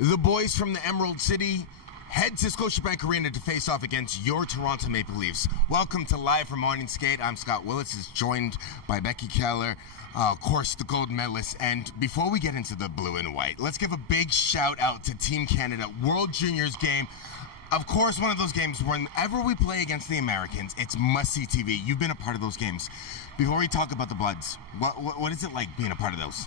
The boys from the Emerald City head to Scotiabank Arena to face off against your Toronto Maple Leafs. Welcome to Live from Morning Skate. I'm Scott Willats, is joined by Becky Kellar, of course, the gold medalist. And before we get into the blue and white, let's give a big shout out to Team Canada World Juniors game. Of course, one of those games, whenever we play against the Americans, it's must-see TV. You've been a part of those games. Before we talk about the Bloods, what is it like being a part of those?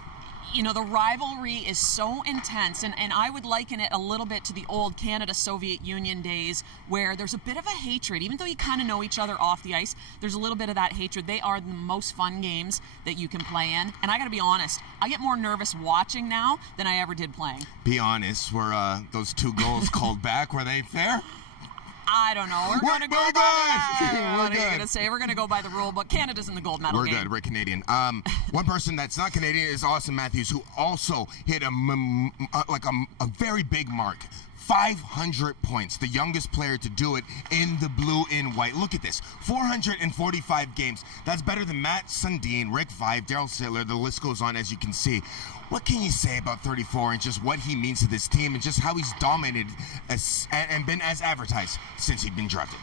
You know, the rivalry is so intense, and I would liken it a little bit to the old Canada-Soviet Union days where there's a bit of a hatred. Even though you kind of know each other off the ice, there's a little bit of that hatred. They are the most fun games that you can play in, and I got to be honest, I get more nervous watching now than I ever did playing. Be honest, were those 2 goals called back, were they fair? I don't know. We're going to go by that. What are you going to say? We're going to go by the rule, but Canada's in the gold medal game. We're good. We're Canadian. One person that's not Canadian is Auston Matthews, who also hit a very big mark. 500 points, the youngest player to do it in the blue and white. Look at this, 445 games. That's better than Matt Sundin, Rick Vaive, Daryl Sittler. The list goes on, as you can see. What can you say about 34 and just what he means to this team and just how he's dominated and been as advertised since he's been drafted?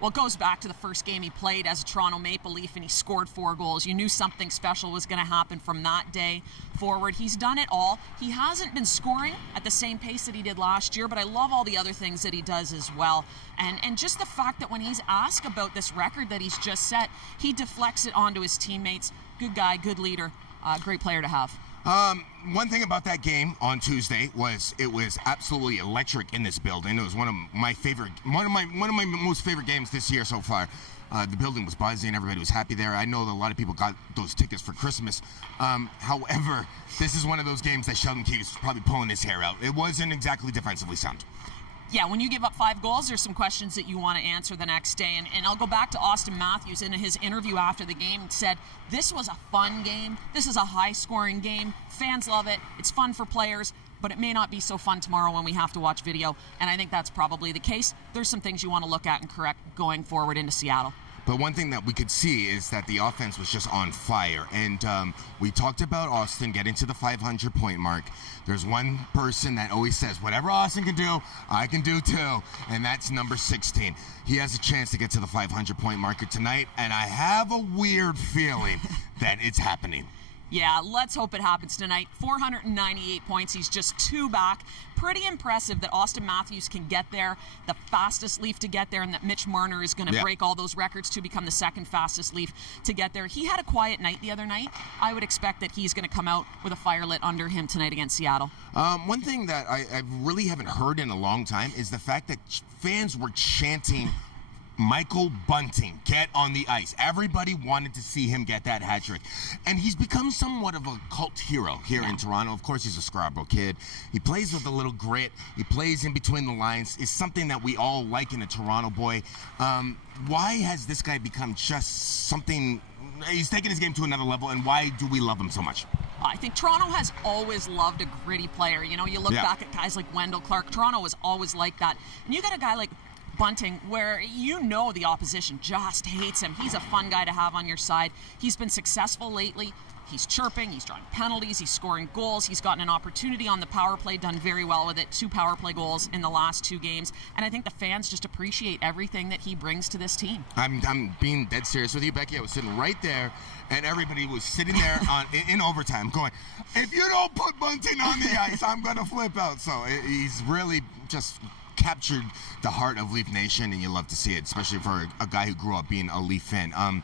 Well, it goes back to the first game he played as a Toronto Maple Leaf, and he scored 4 goals. You knew something special was going to happen from that day forward. He's done it all. He hasn't been scoring at the same pace that he did last year, but I love all the other things that he does as well. And just the fact that when he's asked about this record that he's just set, he deflects it onto his teammates. Good guy, good leader, great player to have. One thing about that game on Tuesday was it was absolutely electric in this building. It was one of my most favorite games this year so far. The building was buzzing, everybody was happy there. I know that a lot of people got those tickets for Christmas. However, this is one of those games that Sheldon Keefe is probably pulling his hair out. It wasn't exactly defensively sound. Yeah, when you give up 5 goals, there's some questions that you want to answer the next day. And I'll go back to Auston Matthews in his interview after the game said, this was a fun game. This is a high-scoring game. Fans love it. It's fun for players, but it may not be so fun tomorrow when we have to watch video. And I think that's probably the case. There's some things you want to look at and correct going forward into Seattle. But one thing that we could see is that the offense was just on fire. And we talked about Auston getting to the 500-point mark. There's one person that always says, whatever Auston can do, I can do too. And that's number 16. He has a chance to get to the 500-point marker tonight. And I have a weird feeling that it's happening. Yeah, let's hope it happens tonight. 498 points. He's just 2 back. Pretty impressive that Auston Matthews can get there, the fastest Leaf to get there, and that Mitch Marner is going to break all those records to become the 2nd fastest Leaf to get there. He had a quiet night the other night. I would expect that he's going to come out with a fire lit under him tonight against Seattle. One thing that I really haven't heard in a long time is the fact that fans were chanting Michael Bunting, get on the ice. Everybody wanted to see him get that hat trick. And he's become somewhat of a cult hero here in Toronto. Of course, he's a Scarborough kid. He plays with a little grit. He plays in between the lines. It's something that we all like in a Toronto boy. Why has this guy become just something? He's taken his game to another level, and why do we love him so much? I think Toronto has always loved a gritty player. You know, you look back at guys like Wendell Clark. Toronto was always like that. And you got a guy like Bunting, where you know the opposition just hates him. He's a fun guy to have on your side. He's been successful lately. He's chirping, he's drawing penalties, he's scoring goals, he's gotten an opportunity on the power play, done very well with it. 2 power play goals in the last 2 games. And I think the fans just appreciate everything that he brings to this team. I'm being dead serious with you, Becky. I was sitting right there, and everybody was sitting there in overtime going, if you don't put Bunting on the ice, I'm going to flip out. So he's really just captured the heart of Leaf Nation, and you love to see it, especially for a guy who grew up being a Leaf fan.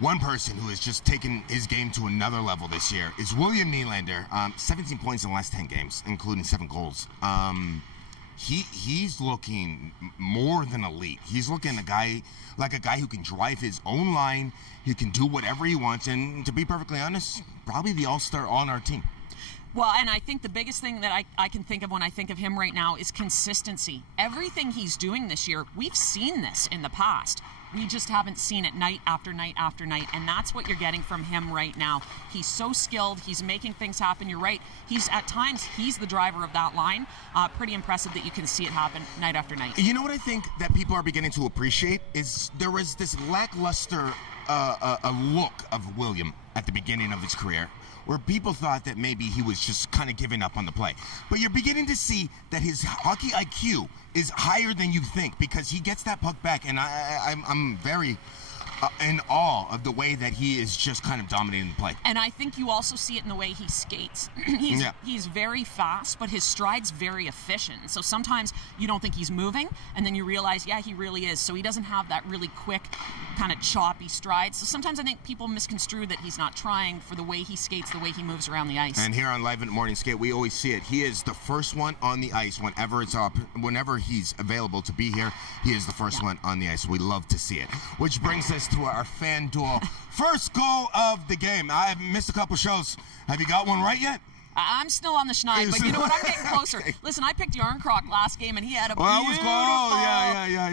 One person who has just taken his game to another level this year is William Nylander. 17 points in the last 10 games, including 7 goals. He's looking more than elite. He's looking like a guy who can drive his own line. He can do whatever he wants, and to be perfectly honest, probably the all-star on our team. Well, and I think the biggest thing that I can think of when I think of him right now is consistency. Everything he's doing this year, we've seen this in the past. We just haven't seen it night after night after night, and that's what you're getting from him right now. He's so skilled. He's making things happen. You're right. At times, he's the driver of that line. Pretty impressive that you can see it happen night after night. You know what I think that people are beginning to appreciate is there was this lackluster a look of William at the beginning of his career, where people thought that maybe he was just kind of giving up on the play. But you're beginning to see that his hockey IQ is higher than you think, because he gets that puck back, and I'm very in awe of the way that he is just kind of dominating the play. And I think you also see it in the way he skates. He's very fast, but his stride's very efficient. So sometimes you don't think he's moving, and then you realize, yeah, he really is. So he doesn't have that really quick, kind of choppy stride. So sometimes I think people misconstrue that he's not trying for the way he skates, the way he moves around the ice. And here on Live in the Morning Skate, we always see it. He is the first one on the ice whenever it's up, whenever he's available to be here. He is the first one on the ice. We love to see it. Which brings us to our FanDuel first goal of the game. I've missed a couple shows. Have you got one right yet? I'm still on the schneid, but you know what? I'm getting closer. Okay. Listen, I picked Yarncroc last game, and he had a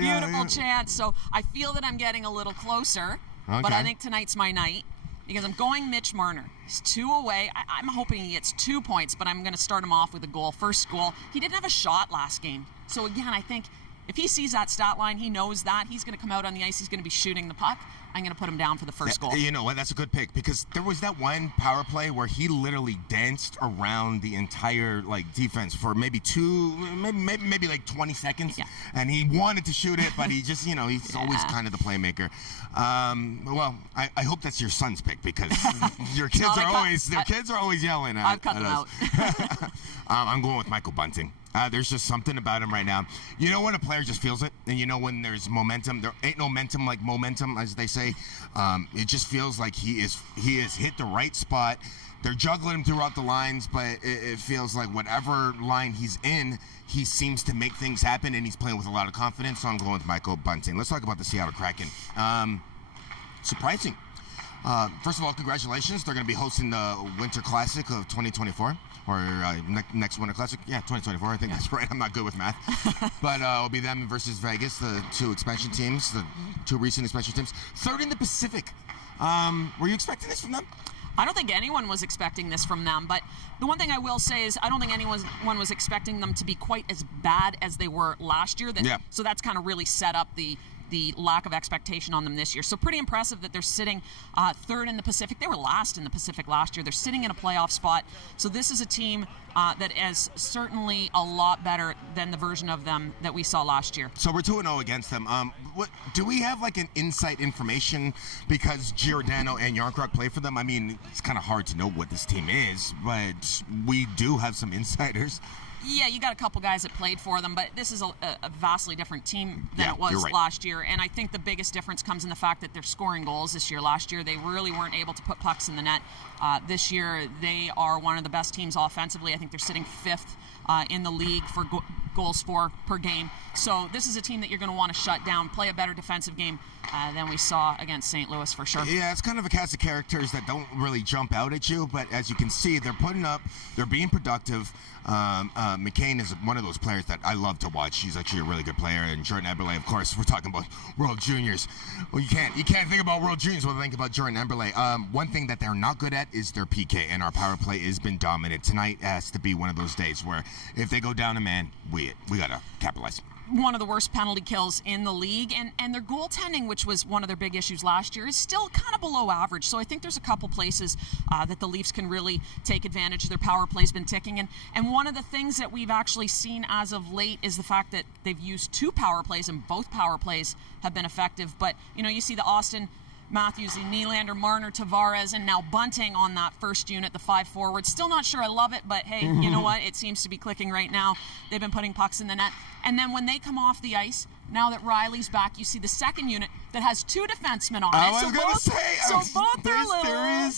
beautiful chance. So I feel that I'm getting a little closer, but I think tonight's my night, because I'm going Mitch Marner. He's 2 away. I'm hoping he gets 2 points, but I'm going to start him off with a goal. First goal. He didn't have a shot last game. So again, I think if he sees that stat line, he knows that. He's going to come out on the ice. He's going to be shooting the puck. I'm going to put him down for the first goal. You know what? That's a good pick, because there was that one power play where he literally danced around the entire defense for maybe 20 seconds, and he wanted to shoot it, but he just, he's always kind of the playmaker. Well, I hope that's your son's pick, because your kids are always yelling at us. I've cut them out. I'm going with Michael Bunting. There's just something about him right now. You know when a player just feels it, and you know when there's momentum. There ain't no momentum like momentum, as they say. It just feels like he has hit the right spot. They're juggling him throughout the lines, but it feels like whatever line he's in, he seems to make things happen, and he's playing with a lot of confidence. So I'm going with Michael Bunting. Let's talk about the Seattle Kraken. Surprising. First of all, congratulations. They're going to be hosting the Winter Classic of 2024. Or next Winter Classic. Yeah, 2024. I think that's right. I'm not good with math. But it'll be them versus Vegas, the two expansion teams, the two recent expansion teams. Third in the Pacific. Were you expecting this from them? I don't think anyone was expecting this from them, but the one thing I will say is I don't think anyone was expecting them to be quite as bad as they were last year. So that's kind of really set up the lack of expectation on them this year. So pretty impressive that they're sitting third in the Pacific. They were last in the Pacific last year. They're sitting in a playoff spot. So this is a team that is certainly a lot better than the version of them that we saw last year. So we're 2-0 against them. What do we have an inside information, because Giordano and Yarncroc play for them? I mean, it's kind of hard to know what this team is, but we do have some insiders. Yeah, you got a couple guys that played for them, but this is a vastly different team than it was last year. And I think the biggest difference comes in the fact that they're scoring goals this year. Last year, they really weren't able to put pucks in the net. This year, they are one of the best teams offensively. I think they're sitting 5th in the league for goals for per game. So this is a team that you're going to want to shut down, play a better defensive game than we saw against St. Louis for sure. Yeah, it's kind of a cast of characters that don't really jump out at you, but as you can see, they're putting up, they're being productive. McCain is one of those players that I love to watch. He's actually a really good player. And Jordan Eberle, of course, we're talking about World Juniors. Well, you can't think about World Juniors without thinking about Jordan Eberle. One thing that they're not good at is their PK, and our power play has been dominant. Tonight has to be one of those days where if they go down a man, we got to capitalize. One of the worst penalty kills in the league, and their goaltending, which was one of their big issues last year, is still kind of below average. So I think there's a couple places that the Leafs can really take advantage. Their power play's been ticking, and one of the things that we've actually seen as of late is the fact that they've used 2 power plays, and both power plays have been effective. But you see the Auston Matthews, the Nylander, Marner, Tavares, and now Bunting on that first unit, the 5 forwards. Still not sure I love it, but hey, you know what? It seems to be clicking right now. They've been putting pucks in the net. And then when they come off the ice, now that Riley's back, you see the second unit that has 2 defensemen on it. I was going to say, both are little.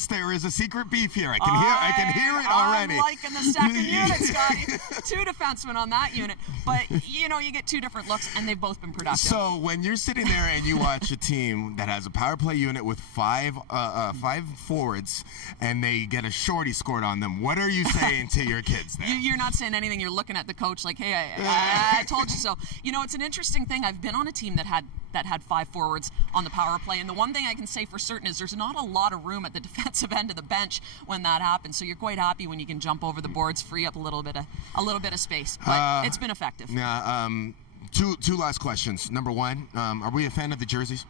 There is a secret beef here. I can hear it already. I'm liking the second unit, Scotty. 2 defensemen on that unit. But, you get 2 different looks, and they've both been productive. So when you're sitting there and you watch a team that has a power play unit with 5 forwards, and they get a shorty scored on them, what are you saying to your kids there? You're not saying anything. You're looking at the coach like, hey, I told you so. It's an interesting thing. I've been on a team that had 5 forwards on the power play, and the one thing I can say for certain is there's not a lot of room at the defensive end of the bench when that happens. So you're quite happy when you can jump over the boards, free up a little bit of space. But it's been effective. Yeah. Two last questions. Number one, are we a fan of the jerseys?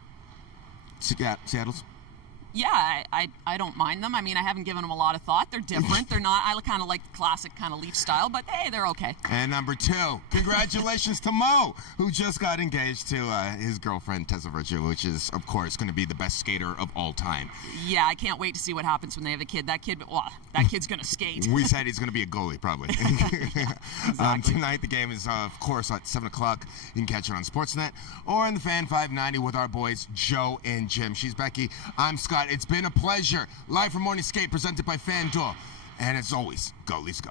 Seattle's? Yeah, I don't mind them. I mean, I haven't given them a lot of thought. They're different. They're not. I kind of like the classic kind of Leaf style, but hey, they're okay. And number 2, congratulations to Mo, who just got engaged to his girlfriend Tessa Virtue, which is, of course, going to be the best skater of all time. Yeah, I can't wait to see what happens when they have a kid. That kid's going to skate. We said he's going to be a goalie, probably. Exactly. Tonight, the game is, of course, at 7 o'clock. You can catch it on Sportsnet or on the Fan 590 with our boys Joe and Jim. She's Becky. I'm Scott. It's been a pleasure. Live from Morning Skate, presented by FanDuel. And as always, go Leafs go.